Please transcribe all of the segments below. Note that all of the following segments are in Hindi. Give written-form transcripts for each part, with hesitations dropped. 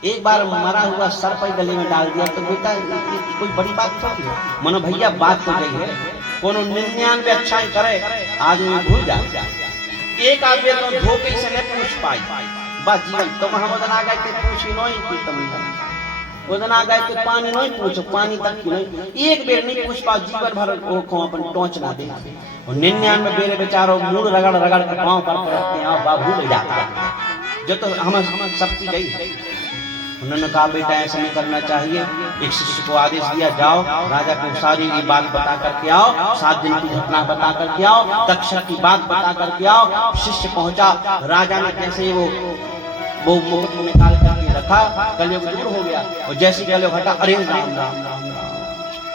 एक बार मरा हुआ सर्प गले में डाल दिया तो बेटा कोई बड़ी बात थोड़ी है। मनो भैया बात तो गई है, कोनो 99 अच्छाई करे आदमी भूल जाए, एक आदमी तो धोखे से न पूछ पाई बस जीवन तो हम आ गए थे पूछी नहीं कोई तमिल उदना गए थे पानी नहीं पूछो पानी तक की नहीं एक बेर नहीं पूछ पाओ जीवन भर वो खो अपन टोच ना दे और 99 बेरे बेचारो मूड रगड़ रगड़ के पांव पर रखते हैं बाबू ले जाते हैं जो तो हम शक्ति गई। उन्होंने कहा बेटा ऐसा नहीं करना चाहिए। एक शिष्य को आदेश दिया जाओ राजा को सारी ये बात बता करके आओ, 7 दिन की घटना बता करके आओ, तक्षक की बात बता करके आओ। शिष्य पहुंचा, राजा ने कैसे वो मुकुट निकाल करके रखा, कलयुग दूर हो गया और जैसे कलयुग हटा अरे राम राम राम राम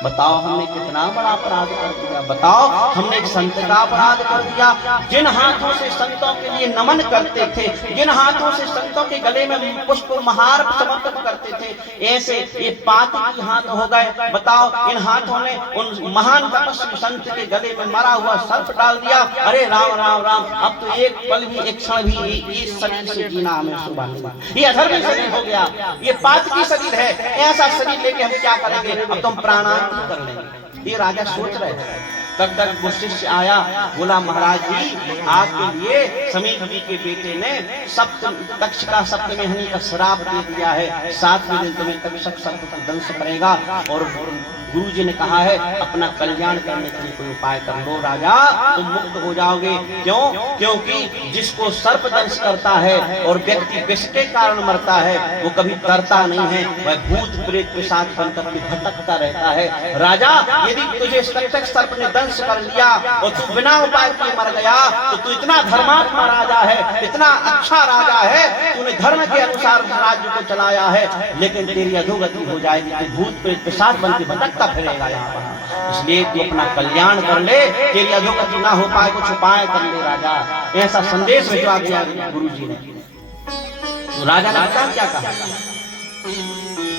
बताओ हमने कितना बड़ा अपराध कर दिया, बताओ हमने एक संत का अपराध कर दिया। जिन हाथों से संतों के लिए नमन करते थे, जिन हाथों से संतों के गले में पुष्प महार समर्पित करते थे, ऐसे ये पात की हाथ हो गए। बताओ इन हाथों ने उन महान तपस्वी संत के गले में मरा हुआ सर्प डाल दिया। अरे राम राम राम अब तो एक पल भी एक क्षण भी इस शरीर से जीना हमें शोभा नहीं। ये अधर्मी शरीर हो गया, ये पात की शरीर है, ऐसा शरीर लेके हम क्या करेंगे, अब तुम प्राणायाम कर लेंगे। ये राजा सोच रहे थे। तब तक वो शिष्य आया, बोला महाराज जी आपके लिए समीप जी के बेटे ने तक्ष का सप्तमी हनि का श्राप दे दिया है, 7वें दिन तुम्हें तक्षक सर्प का दंश करेगा और गुरु जी ने कहा है अपना कल्याण करने के लिए कोई उपाय कर लो राजा तुम मुक्त हो जाओगे। क्यों? क्योंकि जिसको सर्प दंश करता है और व्यक्ति विष के कारण मरता है वो कभी करता नहीं है, वह भूत प्रेत के साथ बनकर के भटकता रहता है। राजा यदि तुझे तक्षक सर्प ने दंश कर लिया और तू बिना उपाय के मर गया तो तू इतना धर्मात्मा राजा है, इतना अच्छा राजा है, तूने धर्म के अनुसार राज्य को चलाया है, लेकिन तेरी अधोगति हो जाएगी, तू भूत प्रेत के साथ बन के भटकता फिरेगा यहाँ पर। इसलिए तू अपना कल्याण कर ले, तेरी अधोगति ना हो पाए कुछ उपाय कर ले राजा। ऐसा संदेश भिजवा दिया गुरु जी ने। तो राजा ने क्या कहा,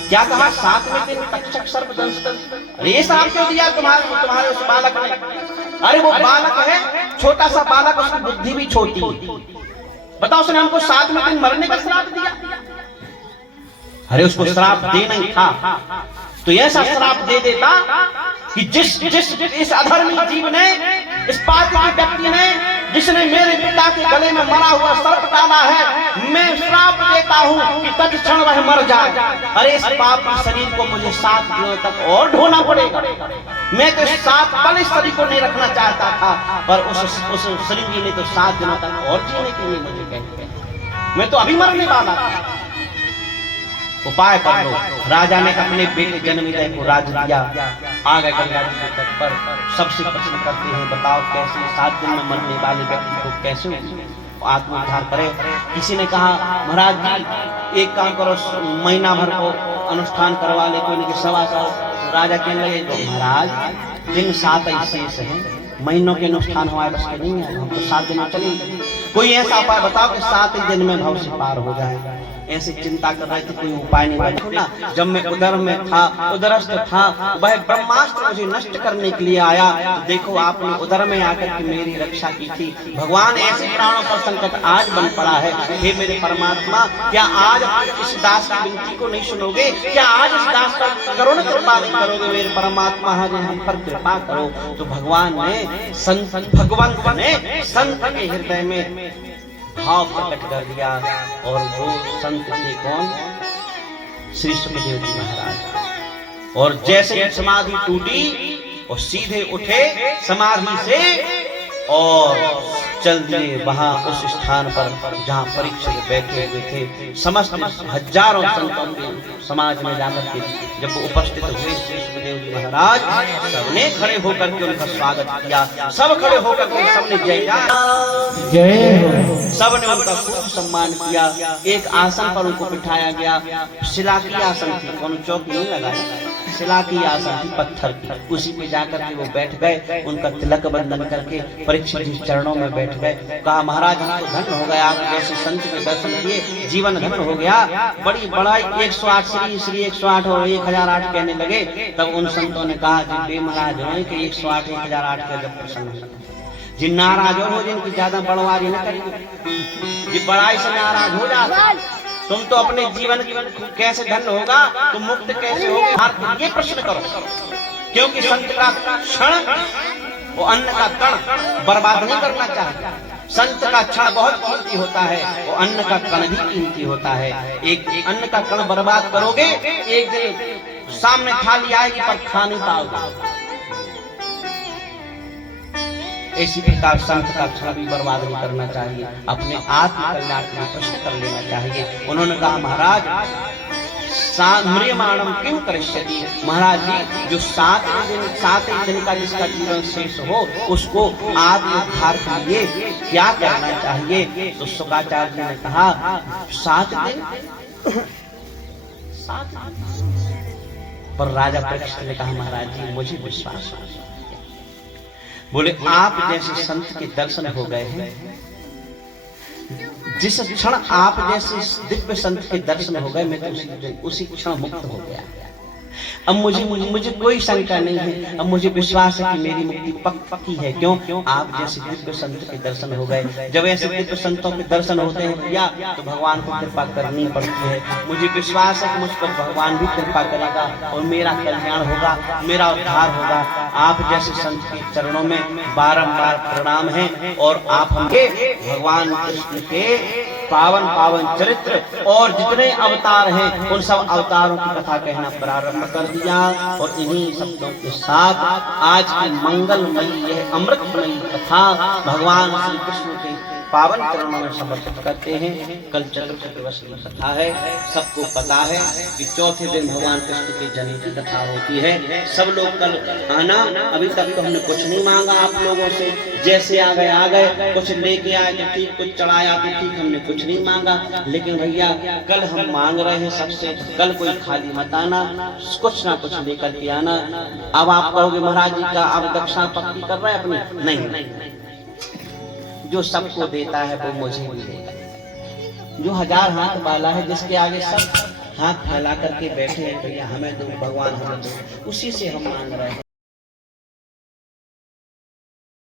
क्या कहा 7वें दिन तक्षक सर्प दंश कर। अरे श्राप क्यों दिया तुम्हारे उस बालक ने? अरे वो बालक है छोटा सा बालक, उसकी बुद्धि भी छोटी, बताओ उसने हमको 7वें दिन मरने का श्राप दिया। अरे उसको श्राप देना ही था तो ऐसा श्राप दे देता कि जिस इस अधर्मी जीव ने, इस पापी व्यक्ति ने, जिसने मेरे पिता के गले में मरा हुआ सर्प डाला है, मैं श्राप देता हूँ कि तत्क्षण वह मर जाए। अरे इस पापी शरीर को मुझे 7 दिनों तक और ढोना पड़ेगा। मैं तो 7 पल इस शरीर को नहीं रखना चाहता था, पर उस शरीर ने तो 7 दिनों तक और जीने के लिए मुझे कहते, मैं तो अभी मरने वाला था, उपाय कर लो। राजा ने अपने बेटे जन्मेजय को राज दिया। आ गए गंगा जी के तट पर, सबसे प्रश्न करते हैं बताओ कैसे 7 दिन में मरने वाले व्यक्ति को कैसे आत्मोद्धार करे। किसी ने कहा महाराज जी एक काम करो, महीना भर को अनुष्ठान करवा ले, कोई नहीं 1.25 साल। तो राजा कहने लगे तो महाराज दिन 7 ऐसे हैं, महीनों के अनुष्ठान हमारे बस के नहीं है, हम तो 7 दिन में चलेंगे। कोई ऐसा उपाय बताओ कि 7 दिन में भव से पार हो जाए। ऐसे चिंता कर रहे थे, कोई उपाय नहीं बना। जब मैं उदर में था, उदरस्थ था, वह ब्रह्मास्त्र मुझे नष्ट करने के लिए आया। तो देखो आपने उदर में आकर के मेरी रक्षा की थी। भगवान ऐसे प्राणों पर संकट आज बन पड़ा है। हे मेरे परमात्मा क्या आज इस दास की विनती को नहीं सुनोगे? क्या आज इस दास पर करुण कृपा नहीं करोगे? मेरे परमात्मा आज हम पर कृपा करो। तो भगवान ने भगवंत ने संत के हृदय में भाव प्रकट कर दिया और वो संत थे कौन? श्री सुखदेव जी महाराज। और जैसे समाधि टूटी और सीधे उठे समाधि से और चल दिए वहां उस स्थान पर जहां परीक्षित बैठे हुए थे। समस्त हजारों संतों के समाज में जाकर के जब वो उपस्थित हुए श्री सुखदेव जी महाराज, सबने खड़े होकर के उनका स्वागत किया। सब खड़े होकर के सबने जय जय, सबने उनका खूब सम्मान किया। एक आसन पर उनको बिठाया गया, शिला की आसन थी, कौन चौकी नहीं लगाया, शिला की आसन थी पत्थर की, उसी पे जाकर के वो बैठ गए। उनका तिलक बंधन करके परीक्षित जी चरणों में बैठ गए। कहा महाराज हमको धन्य हो गया, आप जैसे संत के दर्शन किए, जीवन धन्य हो गया। बड़ी बड़ाई 108 श्री 108 और 1008 कहने लगे। तब उन संतों ने कहा जी महाराज हो कि 108 1008 का जब प्रसन्न जिन नाराज हो, जिनकी ज्यादा बड़वारी न करेंगे, जी बड़ाई से नाराज हो जाते तुम तो अपने जीवन कैसे धन्य होगा, तुम मुक्त कैसे होगा, ये प्रश्न करो। क्योंकि संत का क्षण वो अन्न का कण बर्बाद नहीं करना चाहिए। संत का क्षण बहुत कीमती होता है, वो अन्न का कण भी कीमती होता है। एक अन्न का कण बर्बाद करोगे, एक दिन सामने थाली आएगी पर खा नहीं पाओगे। इसी प्रकार संत का क्षण भी बर्बाद नहीं करना चाहिए, अपने आत्म कल्याण का प्रश्न कर लेना चाहिए। उन्होंने कहा महाराज म्रियमाणम किम करिष्यति, महाराज जी जो 7 दिन का जिसका जीवन शेष हो उसको आत्मोद्धार के लिए क्या करना चाहिए। तो शुक्राचार्य जी ने कहा 7 दिन। पर राजा परीक्षित ने कहा महाराज जी मुझे विश्वास है। बोले आप जैसे संत के दर्शन हो गए हैं, जिस क्षण आप जैसे दिव्य संत के दर्शन हो गए, मैं तो उसी क्षण मुक्त हो गया। अब मुझे कोई शंका नहीं है, अब मुझे विश्वास है कि मेरी मुक्ति पक्की है। क्यों? आप जैसे दिव्य संत के दर्शन हो गए। जब ऐसे दिव्य संतों के दर्शन होते हैं भैया तो भगवान को कृपा करनी पड़ती है। मुझे विश्वास है कि मुझ पर भगवान भी कृपा करेगा और मेरा कल्याण होगा, मेरा उद्धार होगा। आप जैसे संत के चरणों में बारंबार प्रणाम है और आप हमके भगवान कृष्ण के पावन पावन चरित्र और जितने अवतार हैं उन सब अवतारों की कथा कहना प्रारंभ कर दिया। और इन्हीं शब्दों के साथ आज की मंगलमयी यह अमृतमयी कथा भगवान श्री कृष्ण के पावन चरणों में समर्पित करते हैं। कल चतुर्दशी की कथा है, सबको पता है कि चौथे दिन भगवान कृष्ण के जन्म की कथा होती है। सब लोग कल आना। अभी तक तो हमने कुछ नहीं मांगा आप लोगों से, जैसे आ गए, कुछ लेके आए तो ठीक, कुछ चढ़ाया तो ठीक, हमने कुछ नहीं मांगा। लेकिन भैया कल हम मांग रहे हैं सबसे, कल कोई खाली मत आना, कुछ ना कुछ लेकर के आना। अब आप कहोगे महाराज जी का आप दक्षिणा पक्की कर रहे हैं अपने, नहीं, जो सबको देता है वो मुझे भी देगा। जो 1000 हाथ वाला है, जिसके आगे सब हाथ फैला करके बैठे हैं भैया हमें दो, भगवान हमें दो, उसी से हम मांग रहे हैं।